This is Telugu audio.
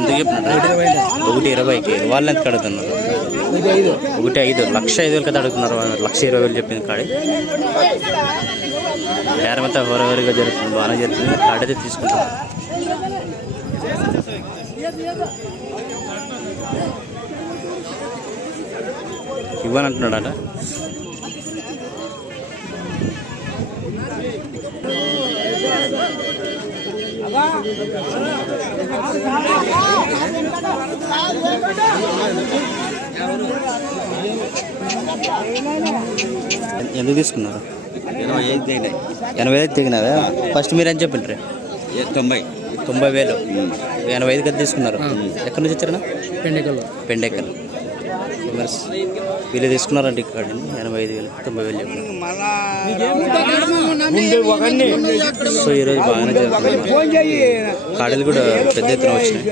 ఎందుకు చెప్పినట్టు 1,20,000కి వాళ్ళు ఎంత కడుగుతున్నారు? 1,500,000 1,05,000 కదా అడుగుతున్నారు. 1,20,000 చెప్పింది కాడి. బేరమంతా హోరహోరీగా జరుగుతుంది, బాగానే జరుగుతుంది. కాడైతే తీసుకుంటాం. ఇవ్వనంటున్నాడట. ఎందుకు తీసుకున్నారు? 85,000 తెగినావా? ఫస్ట్ మీరు ఎంత చెప్పిండ్రు? 90,000. 85 కదా తీసుకున్నారు. ఎక్కడి నుంచి వచ్చారన్నా? పెండెక్కల్. వీళ్ళు తీసుకున్నారంటే ఇక్కడ 85,000 90,000 చెప్పిన. సో ఈరోజు బాగానే జరుగుతుంది. కాడలు కూడా పెద్ద ఎత్తున వచ్చినాయి.